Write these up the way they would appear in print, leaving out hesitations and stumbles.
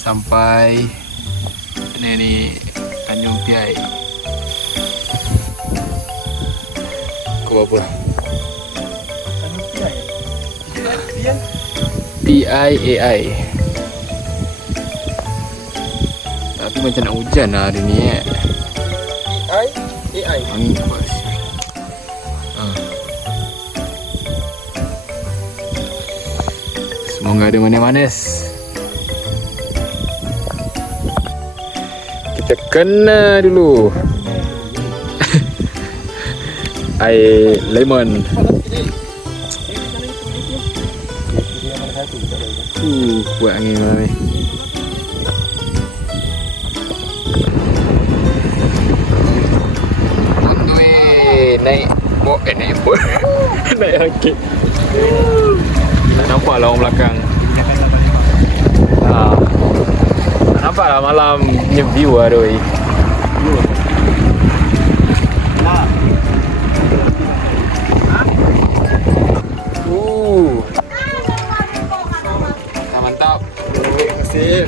sampai ni Tanjung Piai. Kau apa? Tanjung Piai. PIAI. Tapi macam nak hujan lah hari ni AI. Angin kuat. Semoga ada manis-manis. Kita kena dulu air lemon. Buat angin mana ni. Naik bot, naik bot. Naik rakit. Tak nampak lah orang belakang. Tak nampak lah malam punya view lah doi. Mantap. Sip.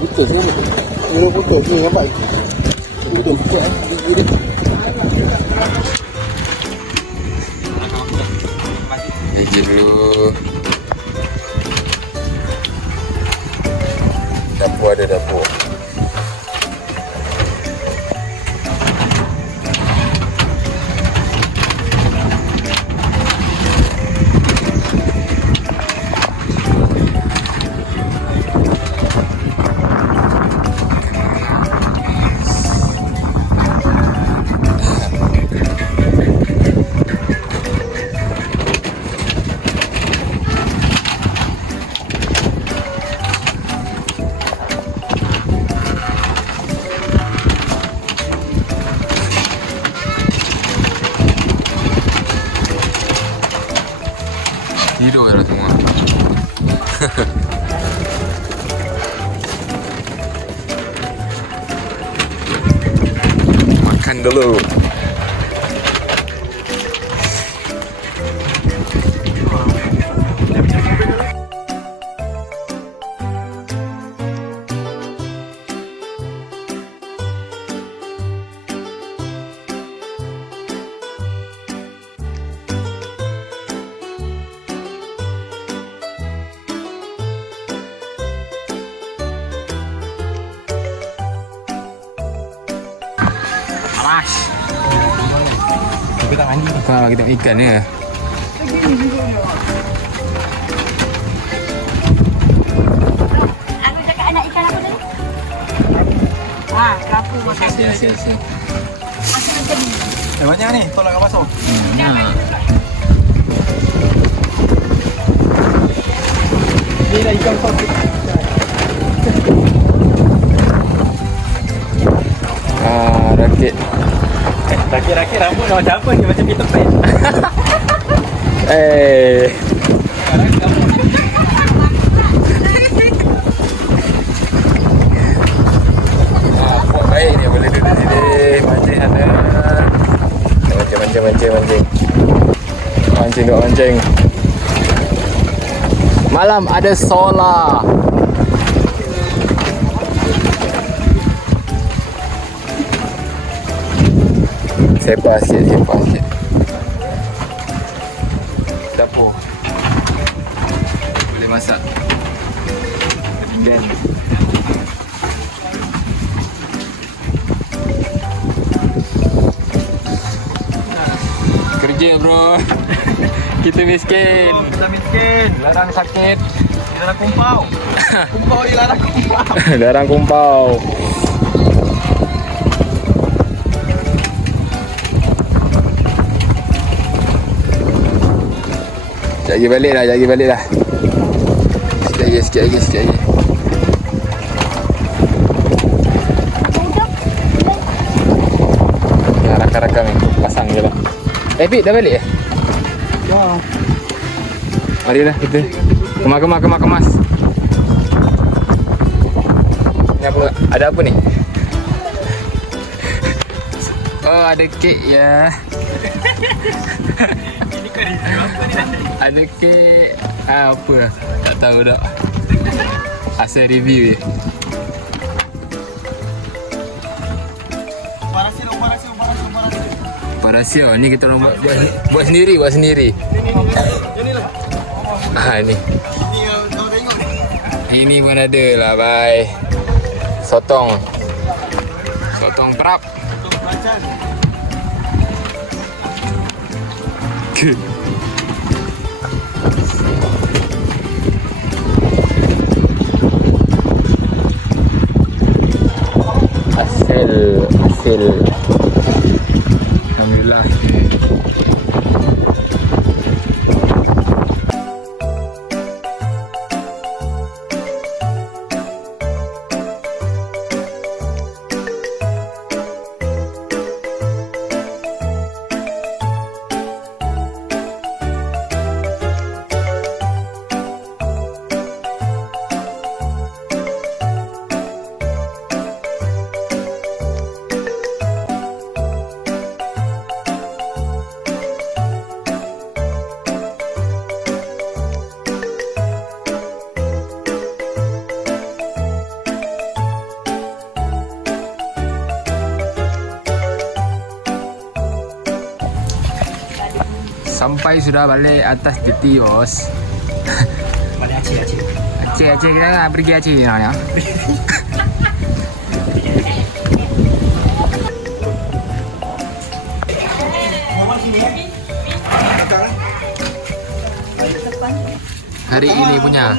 Putus ni apa? Ini putus ni nampak? Putus sikit gini. Meja dulu. Dapur ada dapur. Tidur lah semua. Makan dulu. Alas. Kita tak mandi. Kita tengok ikan ya. Aku cakap anak ikan apa tadi? Kerapu makan. Sia. Asal macam ni. Banyak ni, tolak kat masuk. Ni dah ikan paus. Rakit. Rakit-rakit rambut dah macam apa ni? Macam Peter Pan. Pok baik ni boleh duduk sini. Mancing sana. Mancing. Malam ada solar. Sepa sikit. Dapur. Boleh masak. Ikan. Kerja bro. Kita miskin. Kita miskin. Larang sakit. Darah kumpau. Kumpau ni darah kumpau. Darang kumpau. Jagi balik lah. Sikit lagi. Rakam ni. Pasang je lah. Pit dah balik Ya. Marilah kita kemas. Ni apa? Ada apa ni? Oh, ada kek ya. Ada kek apa? Tak tahu dah. Asal review je. Parasio ni kita orang buat sendiri. Ni. Ini pun ada lah, bye. Sotong perap. Hasil. Alhamdulillah. Sampai sudah balik atas jeti, bos. Balik Aceh. Aceh kita nak pergi Aceh ni ya. Hari ini punya.